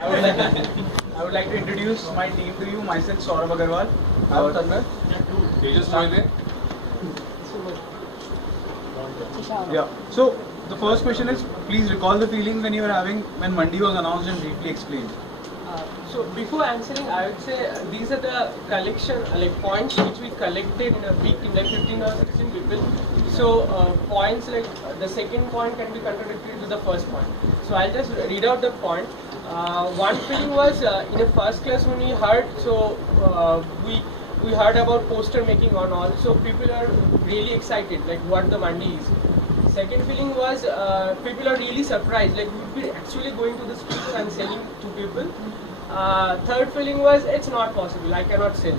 I would like to introduce my team to you. Myself, Saurabh Agarwal. Yeah. So the first question is, please recall the feelings when you were having when Mandi was announced and briefly explain. So before answering, I would say these are the collection like points which we collected in a week in like 15 or 16 people. So points like the second point can be contradictory to the first point. So I'll just read out the point. One feeling was in a first class when we heard, so we heard about poster making on all. So people are really excited like what the Mandi is. Second feeling was people are really surprised, like we would be actually going to the streets and selling to people. Third feeling was it's not possible, I cannot sell.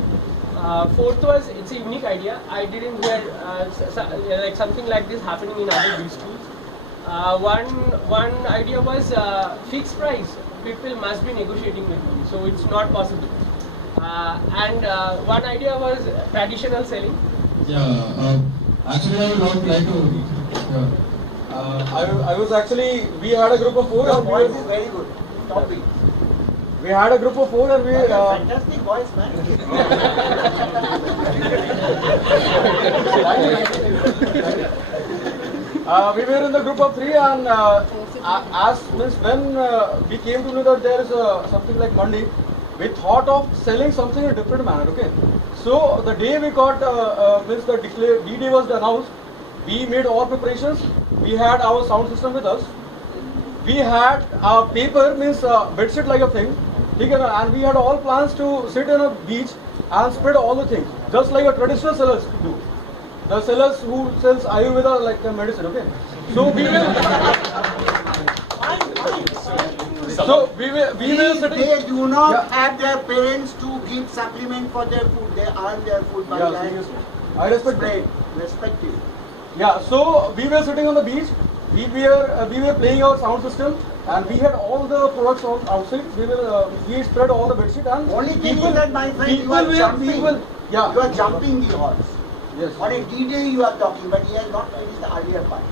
Fourth was it's a unique idea. I didn't hear like something like this happening in other B schools. One idea was fixed price. People must be negotiating with me, so it's not possible. And one idea was traditional selling. Yeah, actually I would not like to. I was actually, we had a group of four. Your voice is very good. Topic. We had a group of four and we. Fantastic voice, man. We were in the group of three and as means when we came to know that there is something like Mandi, we thought of selling something in a different manner. Okay, so the day we got means the D-Day was announced. We made all preparations. We had our sound system with us. We had paper, means bedsheet like a thing. And we had all plans to sit in a beach and spread all the things, just like a traditional sellers do. The sellers who sells Ayurveda like medicine. Okay, so we will. So we will sitting. They do not have their parents to give supplement for their food. They earn their food by that. Seriously. I respect Spread. Respect it. Yeah, so we were sitting on the beach, we were playing our sound system, and we had all the products outside. We spread all the bedsheet and Only thing is that, my friend, you are jumping. Yeah. You are jumping the horse. Yes. On a D-Day you are talking, but he has not finished the earlier part.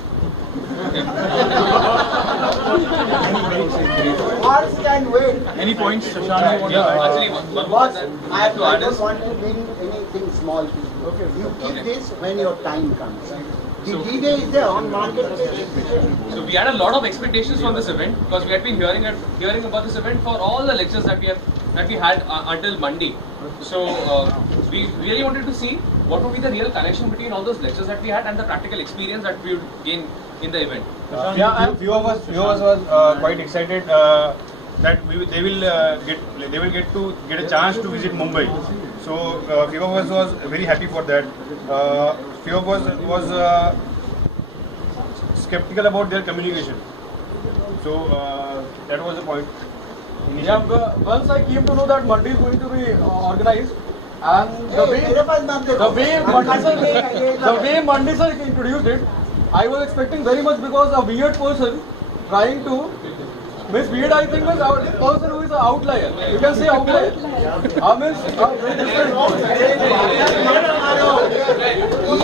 Horse can wait. Any points, Shashank? You want to add? Actually, Boss, I to add don't is, want to bring anything small to you. Okay. You keep this when your time comes. The So- D-Day is there on market. so we had a lot of expectations from this event because we had been hearing about this event for all the lectures that we had until Monday. So we really wanted to see what would be the real connection between all those lectures that we had and the practical experience that we would gain in the event. Few of us was quite excited that they will get a chance to visit Mumbai. So few of us was very happy for that. Few of us was skeptical about their communication. So that was the point. Yeah, once I came to know that Mandi is going to be organized, and the way Mandi sir introduced it, I was expecting very much because a weird person trying to. Means weird, I think, means the person who is an outlier. You can say outlier. He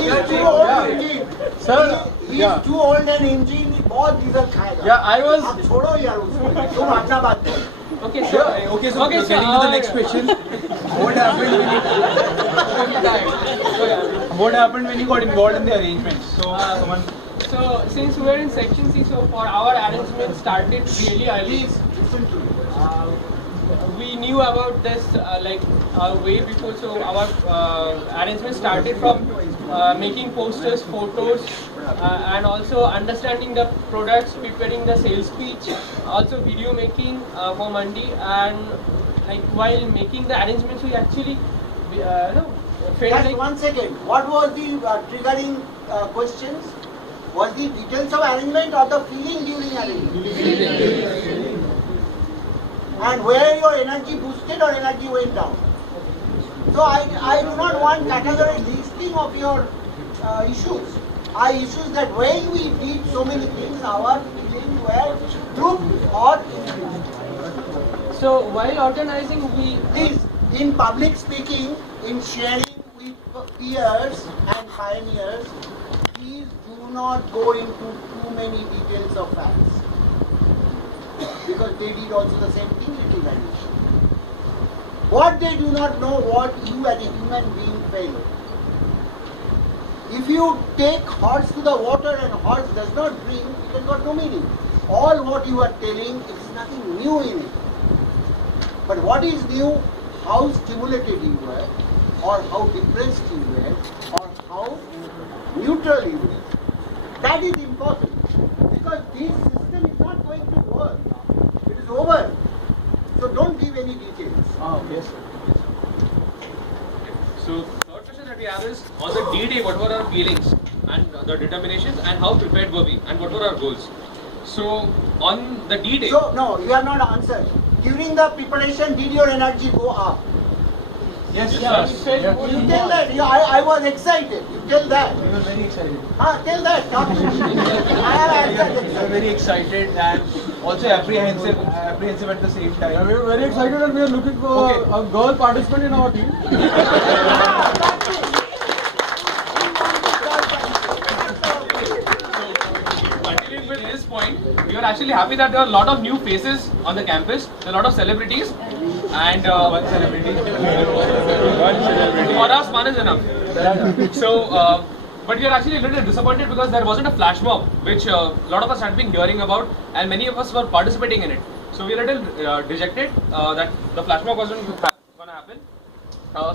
is too old indeed. Sir, He is too old and engine बहुत diesel खाएगा. Yeah, I was. अब छोड़ो यार उसको. तुम अपना बात करो. Okay, so So getting to the next question. What happened when you got involved in the arrangements? So, someone. So since we were in section C, so for our arrangement started really early. We knew about this way before, so our arrangement started from making posters, photos, and also understanding the products, preparing the sales speech, also video making for Mandi, and like while making the arrangements, we actually felt Just like. 1 second. What was the triggering questions? Was the details of arrangement or the feeling during arrangement? And where your energy boosted or energy went down? So I do not want category listing of your issues. Our issues that when we did so many things, our feelings were truth or So while organizing, we this in public speaking, in sharing with peers and pioneers, please do not go into too many details of facts. because they did also the same thing, little valuation. What they do not know, what you as a human being feel. If you take horse to the water and horse does not drink, it has got no meaning. All what you are telling is nothing new in it. But what is new? How stimulated you were, or how depressed you were, or how neutral you were. That is important. Because this system is not going to work. It is over. So don't give any details. Yes, sir. So third question that we have is on the D-Day, what were our feelings and the determinations and how prepared were we and what were our goals? So on the D-Day. So no, you have not answered. During the preparation, did your energy go up? Yes, Yes, yes. sir. You tell that. I was excited. You tell that. We were very excited. Tell that. Not me. I have answered We were it. very excited and also apprehensive at the same time. Yeah, we are very excited and we are looking for Okay. a girl participant in our team. Continuing with this point, we are actually happy that there are a lot of new faces on the campus, there are a lot of celebrities, and One celebrity. for us, one is enough. So, but we are actually a little disappointed because there wasn't a flash mob, which a lot of us had been hearing about, and many of us were participating in it. So we are a little dejected that the flash mob wasn't going to happen.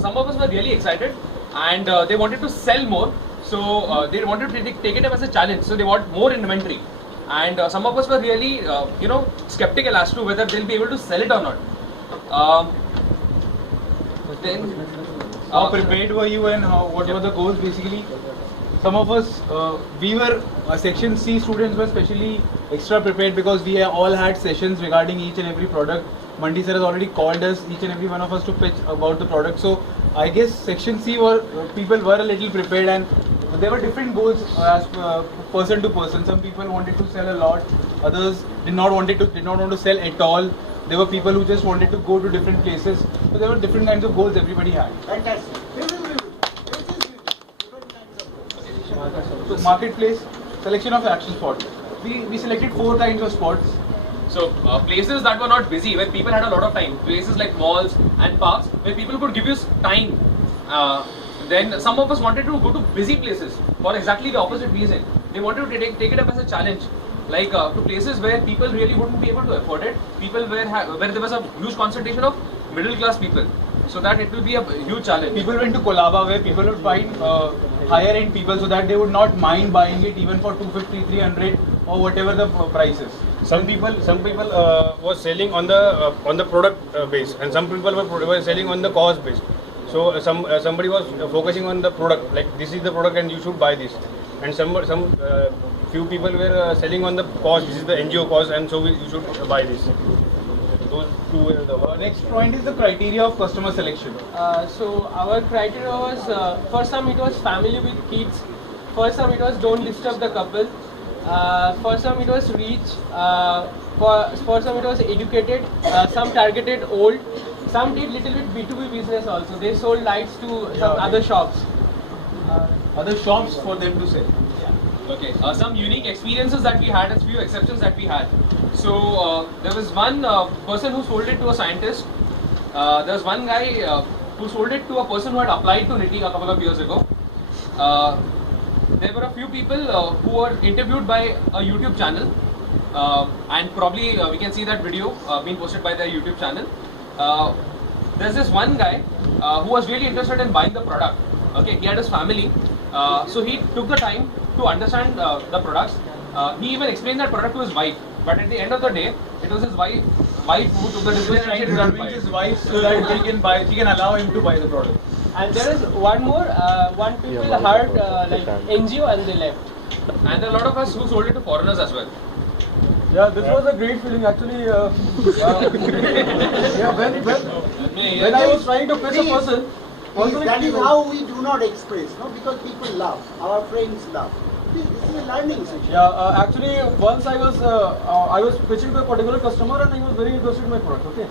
Some of us were really excited, and they wanted to sell more. So they wanted to take it up as a challenge. So they want more inventory, and some of us were really, skeptical as to whether they'll be able to sell it or not. Then, How prepared were you and what were the goals basically? Some of us, we were section C students were especially extra prepared because we all had sessions regarding each and every product. Mandi sir has already called us, each and every one of us, to pitch about the product. So I guess section C people were a little prepared, and there were different goals as person to person. Some people wanted to sell a lot, others did not want to sell at all. There were people who just wanted to go to different places. So there were different kinds of goals everybody had. Fantastic. Different kinds of goals. So marketplace, selection of action spots. We selected 4 kinds of spots. So places that were not busy, where people had a lot of time, places like malls and parks, where people could give you time. Then some of us wanted to go to busy places for exactly the opposite reason. They wanted to take it up as a challenge, like to places where people really wouldn't be able to afford it, people where there was a huge concentration of middle class people, so that it will be a huge challenge. People went to Kolaba where people would find higher end people, so that they would not mind buying it even for 250, 300 or whatever the price is. Some people was selling on the product base, and some people were selling on the cost base. So somebody was focusing on the product, like this is the product and you should buy this, and some few people were selling on the cost. This is the NGO cost, and so you should buy this. Those two were the Next point is the criteria of customer selection. So our criteria was, for some it was family with kids, for some it was don't disturb the couple, for some it was rich, for some it was educated, some targeted old, some did little bit B2B business also. They sold lights to some other shops. Other shops for them to sell. Okay, some unique experiences that we had, and few exceptions that we had. So there was one person who sold it to a scientist. There was one guy who sold it to a person who had applied to NITI a couple of years ago. There were a few people who were interviewed by a YouTube channel, and probably we can see that video being posted by their YouTube channel. There's this one guy who was really interested in buying the product. Okay, he had his family, so he took the time to understand the products. He even explained that product to his wife, but at the end of the day, it was his wife who took the He was decision and trying she to did not buy convince it. his wife so that she can allow him to buy the product. And there is one more, one people heard like NGO and they left. And there are a lot of us who sold it to foreigners as well. Yeah, this was a great feeling actually. Yeah, when I was trying to pitch a person, Please, that is how we do not express, no? Because people love, our friends love. This is a learning session. yeah, actually once I was pitching to a particular customer and he was very interested in my product. Okay,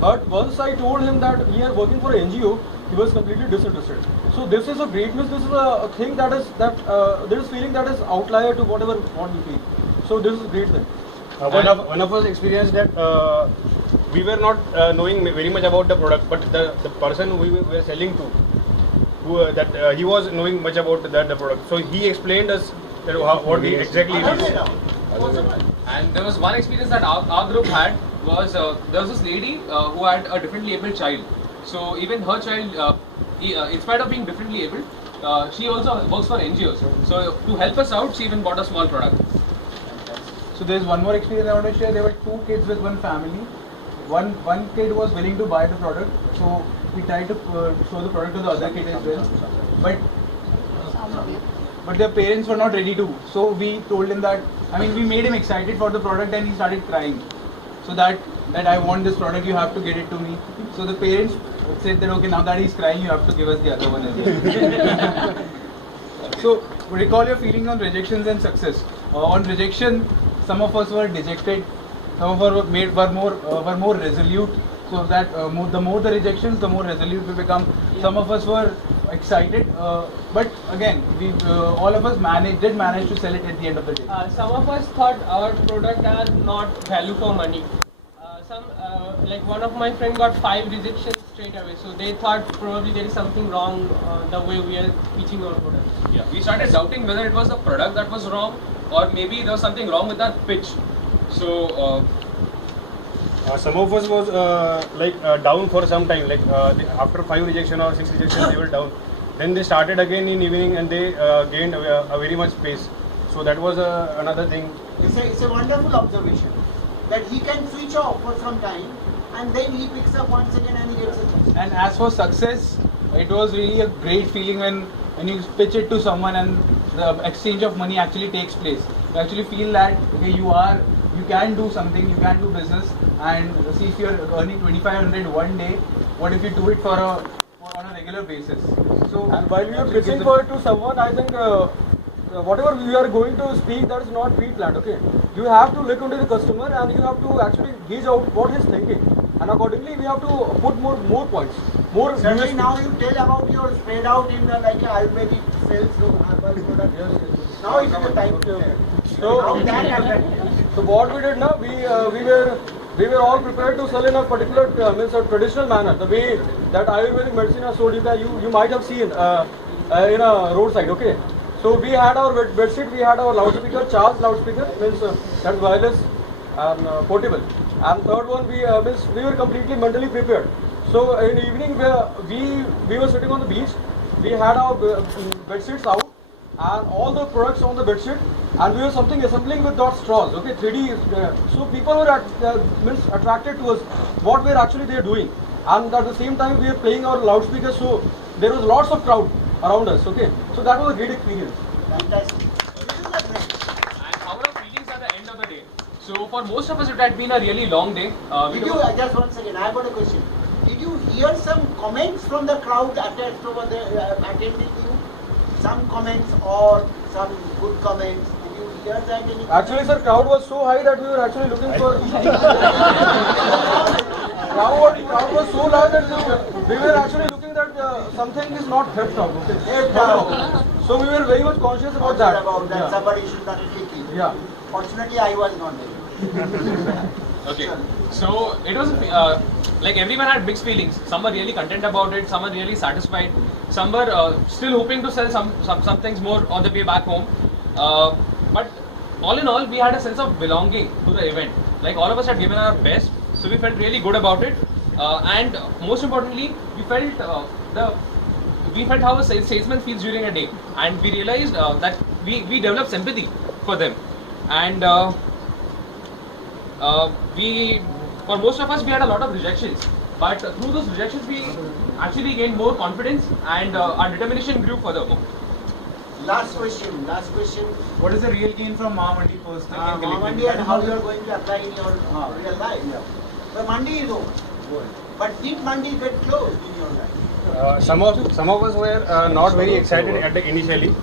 but once I told him that we are working for an NGO, he was completely disinterested. So this is a greatness. This is a thing that is there is feeling that is outlier to what we feel. So this is a great thing. One of us experienced that we were not knowing very much about the product, but the person we were selling to, he was knowing much about the product. So he explained us that what exactly it is. And there was one experience that our group had was there was this lady who had a differently abled child. So even her child, in spite of being differently abled, she also works for NGOs. So to help us out, she even bought a small product. So there's one more experience I want to share. There were two kids with one family. One kid was willing to buy the product, so we tried to show the product to the other kid as well. But their parents were not ready to. So we told him that, we made him excited for the product and he started crying. So that I want this product, you have to get it to me. So the parents said that, okay, now that he's crying, you have to give us the other one as well. So recall your feelings on rejections and success. On rejection, some of us were dejected, some of us were more resolute. So that the more the rejections, the more resolute we become. Some of us were excited, but again, we all of us did manage to sell it at the end of the day. Some of us thought our product are not value for money. Like one of my friends got 5 rejections straight away, so they thought probably there is something wrong the way we are pitching our product. Yeah, we started doubting whether it was the product that was wrong or maybe there was something wrong with our pitch. So some of us was down for some time, after 5 rejection or 6 rejections they were down. Then they started again in evening and they gained a very much pace. So that was another thing. It's a wonderful observation that he can switch off for some time and then he picks up once again and he gets it. And as for success, it was really a great feeling when you pitch it to someone and the exchange of money actually takes place. You actually feel that you can do something, you can do business, and see if you're earning 2,500 one day, what if you do it on a regular basis? So And while you are pitching for it to someone, I think whatever you are going to speak, that is not pre-planned, okay? You have to look into the customer and you have to actually gauge out what he's thinking. And accordingly, we have to put more points. Certainly USP. now you tell about your spread out in the Ayurvedic sales of herbal product. Yes. Now is the time. Okay. How that happened? So what we did now, we were all prepared to sell in a particular a traditional manner, the way that Ayurvedic medicine is sold. You might have seen in a roadside. Okay, so we had our bedsheet, we had our loudspeaker, charged loudspeaker, that's wireless and portable. And third one, we were completely mentally prepared. So in the evening, we were sitting on the beach. We had our bedsheets out and all the products on the bedsheet, and we were assembling with dot straws. Okay, 3D. So people were attracted to us. What we're actually they're doing, and at the same time we are playing our loudspeakers. So there was lots of crowd around us. Okay, so that was a great experience. Fantastic. and our feelings at the end of the day. So for most of us, it had been a really long day. Just one second, I got a question. Did you hear some comments from the crowd attached over there, attending you? Some comments or some good comments? Did you hear that? Actually, sir, crowd was so high that we were actually looking for. crowd was so large that we were actually looking that something is not theft out. Okay. So we were very much conscious about that. Yeah. Somebody should not take it. Yeah. Fortunately, I was not there. Okay, so it was like everyone had mixed feelings. Some were really content about it, some were really satisfied, some were still hoping to sell some things more on the way back home. But all in all, we had a sense of belonging to the event. Like all of us had given our best, so we felt really good about it. And most importantly, we felt how a salesman feels during a day, and we realized that we developed sympathy for them. And for most of us, we had a lot of rejections, but through those rejections, we actually gained more confidence and our determination grew furthermore. Last question. what is the real gain from Mahamandi personally? and Mahamandi collectively? and how you are going to apply in your real life. The Mandi is over. But did Mandi get closed in your life? Some of us were not very excited at the initially,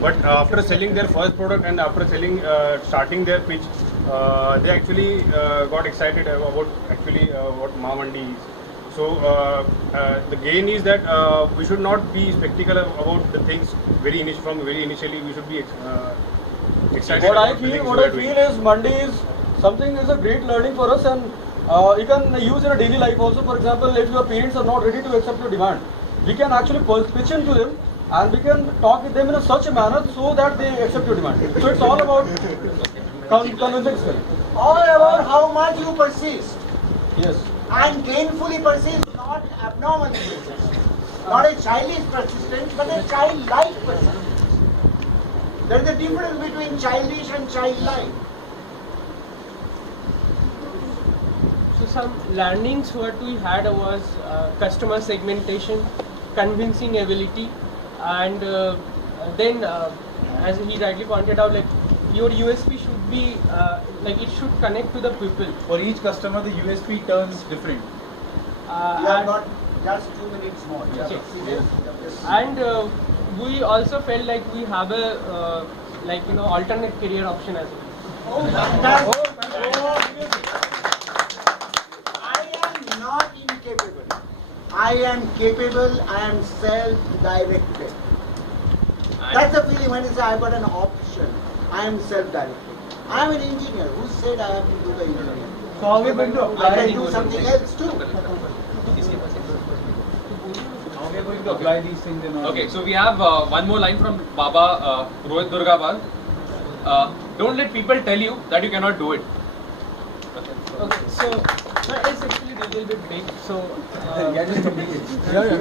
but after selling their first product and after starting their pitch, they actually got excited about what Mahamandi is. So the gain is that we should not be spectacle about the things very initially. We should be excited. What I about the feel things we are doing. is Mandi is something is a great learning for us, and you can use in a daily life also. For example, if your parents are not ready to accept your demand, we can actually pitch into them, and we can talk with them in such a manner so that they accept your demand. So it's all about convincing. All about how much you persist. Yes. And gainfully persist, not abnormally persist. Not a childish persistence, but a childlike persistence. There is a difference between childish and childlike. So some learnings what we had was customer segmentation, convincing ability, and then as he rightly pointed out, like your USP should be like it should connect to the people. For each customer, the USP turns different. You have got just 2 minutes more. Okay. And we also felt like we have a alternate career option as well. I am not incapable. I am capable. I am self-directed. That's the feeling when you say I've got an option. I am self-directed. I am an engineer. Who said I have to do the engineering? So how are we going to apply? I can do something else too. How are we going to apply these things in our Okay, so we have one more line from Baba Rohit Durgapal. Don't let people tell you that you cannot do it. Okay, so it's actually a little bit big. So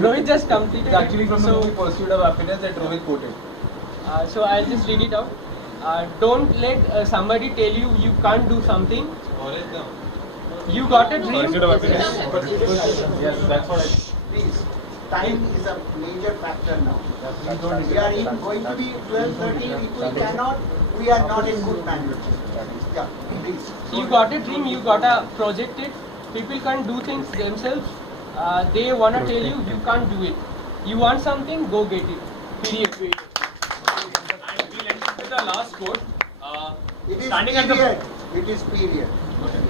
Rohit just completed. It's actually from the so, movie Pursuit of Happiness that Rohit quoted. So I'll just read it out. Don't let somebody tell you you can't do something. You got a dream. Pursuit of Happiness. Yes, that's what I. Please, time is a major factor now. We are even going to be 12:30. If we cannot, we are not in good manner. Yeah, please. You got a dream. You got a project. People can't do things themselves. They wanna tell you you can't do it. You want something, go get it. Period. And we'll end with the last quote. It is Standing period. at the It is period. Okay.